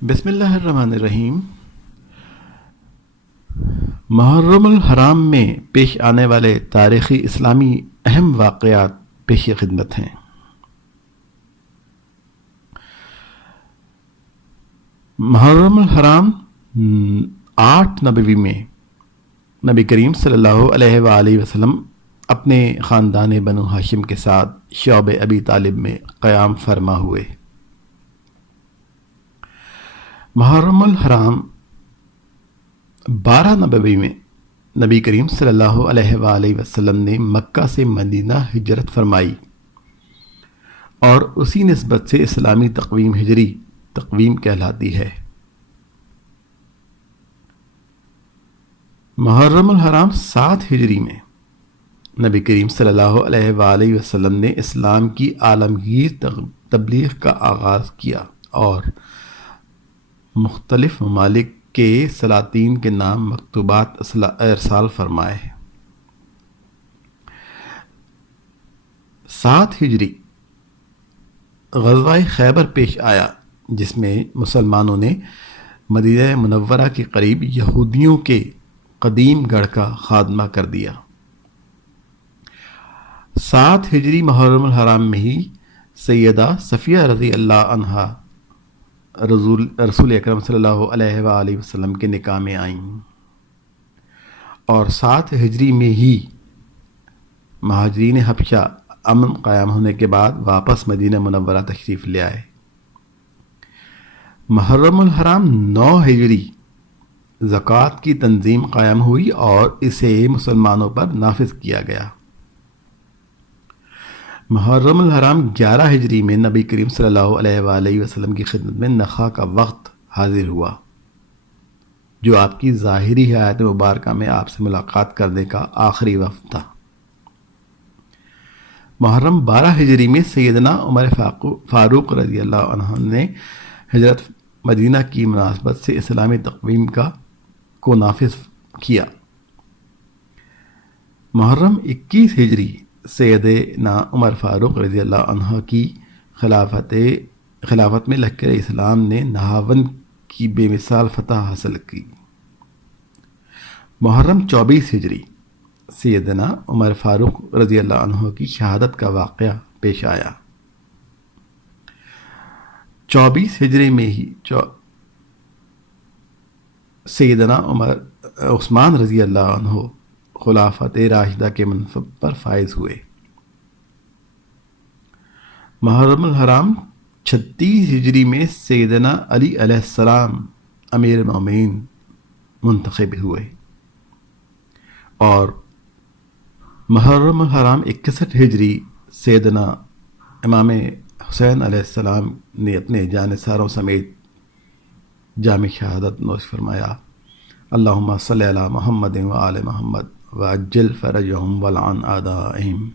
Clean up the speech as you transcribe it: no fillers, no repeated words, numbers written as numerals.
بسم اللہ الرحمن الرحیم۔ محرم الحرام میں پیش آنے والے تاریخی اسلامی اہم واقعات پیش خدمت ہیں۔ محرم الحرام 8 نبوی میں نبی کریم صلی اللہ علیہ وآلہ وسلم اپنے خاندان بنو ہاشم کے ساتھ شعب ابی طالب میں قیام فرما ہوئے۔ محرم الحرام 12 نبوی میں نبی کریم صلی اللہ علیہ وآلہ وسلم نے مکہ سے مدینہ ہجرت فرمائی، اور اسی نسبت سے اسلامی تقویم ہجری تقویم کہلاتی ہے۔ محرم الحرام 7 ہجری میں نبی کریم صلی اللہ علیہ وآلہ وسلم نے اسلام کی عالمگیر تبلیغ کا آغاز کیا اور مختلف ممالک کے سلاطین کے نام مکتوبات ارسال فرمائے۔ 7 ہجری غزوہ خیبر پیش آیا، جس میں مسلمانوں نے مدینہ منورہ کے قریب یہودیوں کے قدیم گڑھ کا خاتمہ کر دیا۔ 7 ہجری محرم الحرام میں ہی سیدہ صفیہ رضی اللہ عنہا رسول اکرم صلی اللہ علیہ وآلہ وسلم کے نکاح میں آئیں، اور 7 ہجری میں ہی مہاجرین حبشہ امن قائم ہونے کے بعد واپس مدینہ منورہ تشریف لے آئے۔ محرم الحرام 9 ہجری زکوٰۃ کی تنظیم قائم ہوئی اور اسے مسلمانوں پر نافذ کیا گیا۔ محرم الحرام 11 ہجری میں نبی کریم صلی اللہ علیہ وآلہ وسلم کی خدمت میں نخا کا وقت حاضر ہوا، جو آپ کی ظاہری حیات مبارکہ میں آپ سے ملاقات کرنے کا آخری وقت تھا۔ محرم 12 ہجری میں سیدنا عمر فاروق رضی اللہ عنہ نے ہجرت مدینہ کی مناسبت سے اسلامی تقویم کو نافذ کیا۔ محرم 21 ہجری سیدنا عمر فاروق رضی اللہ عنہ کی خلافت میں لشکر اسلام نے نہاون کی بے مثال فتح حاصل کی۔ محرم 24 ہجری سیدنا عمر فاروق رضی اللہ عنہ کی شہادت کا واقعہ پیش آیا۔ 24 ہجری میں ہی سیدنا عثمان رضی اللہ عنہ خلافت راشدہ کے منصب پر فائز ہوئے۔ محرم الحرام 36 ہجری میں سیدنا علی علیہ السلام امیر المومنین منتخب ہوئے، اور محرم الحرام 61 ہجری سیدنا امام حسین علیہ السلام نے اپنے جانثاروں سمیت جامع شہادت نوش فرمایا۔ اللہم صلی علی محمد و آل محمد وعجل فرجہم ولعن اعدائہم۔